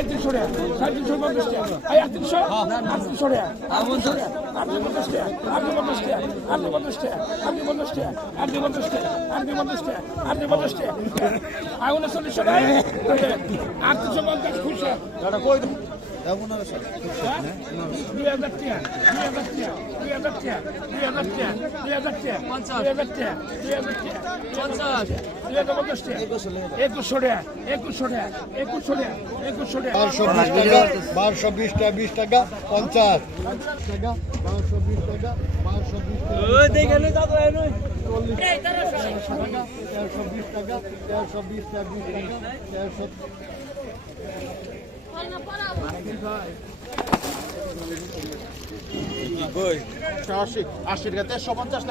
সাড়ে তিনশো টাকা সাড়ে তিনশো পঞ্চাশ টাকা। এই আটত্রিশশো আটত্রিশশো টাকা। আপনি পঞ্চাশ? টাকা। আপনি পঞ্চাশ টাকা। আপনি পঞ্চাশ টাকা। আপনি পঞ্চাশ টাকা। আপনি পঞ্চাশ টাকা। আপনি পঞ্চাশ টাকা। আপনি পঞ্চাশ টাকা। আগুন চল্লিশশো টাকা। আটত্রিশশো পঞ্চাশ খুশি বারোশো বিশ টাকা বিশ টাকা পঞ্চাশ টাকা বারোশো বিশ টাকা বারোশো বিশ টাকা তেরোশো বিশ টাকা তেরোশো বিশ টাকা বিশ টাকা তেরোশো আশি টাকা তেরোশো পঞ্চাশ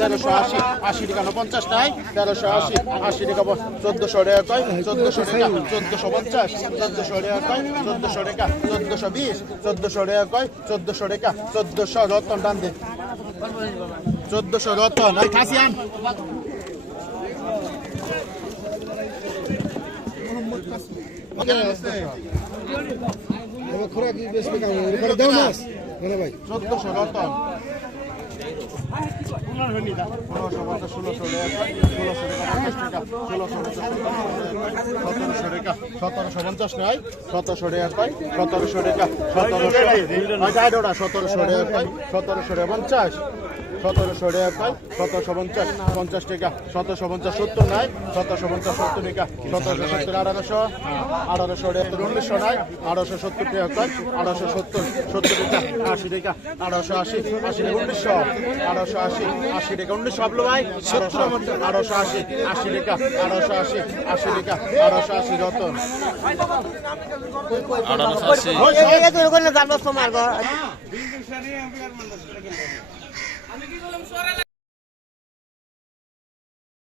তেরোশো আশি আশি টাকা পঞ্চাশ তেরোশো আশি টাকা চোদ্দশো টাকা কয় চোদ্দশো টাকা চোদ্দশো পঞ্চাশ চোদ্দশো টাকা কয় চোদ্দশো টাকা চোদ্দশো বিশ চোদ্দশো টাকা চোদ্দশো টাকা চোদ্দশো রতন টান দে চোদ্দশো রতন খাসি খোরাক বেশ দেও মাছ মানে ভাই চোদ্দশো রতন ষোলোশো পঞ্চাশ ষোলোশো ষোলোশো টাকা ষোলোশো সতেরোশো টাকা সতেরোশো পঞ্চাশ নয় সতেরোশো টাকা কয় সতেরোশো টাকা সতেরোশো সতেরোশো টাকা কয় সতেরোশো পঞ্চাশ সতেরোশো টাকা সতেরোশো পঞ্চাশ পঞ্চাশ টাকা সতেরোশো পঞ্চাশ সত্তর নয় সতেরোশো পঞ্চাশ সত্তর টাকা সতেরোশো সত্তর আঠারোশো আঠারোশো টাকা উনিশশো নয় আঠারোশো সত্তর টাকা কয় আঠারোশো সত্তর সত্তর টাকা আশি টাকা আঠারোশো আশি আশি টাকা উনিশশো আঠারোশো আশি আশি টাকা উনিশশো ভাবলো ভাই আঠারোশো আঠারোশো আশি আশি টাকা আঠারোশো আশি আশি টাকা আঠারোশো আশি রতন। জানবো তোমার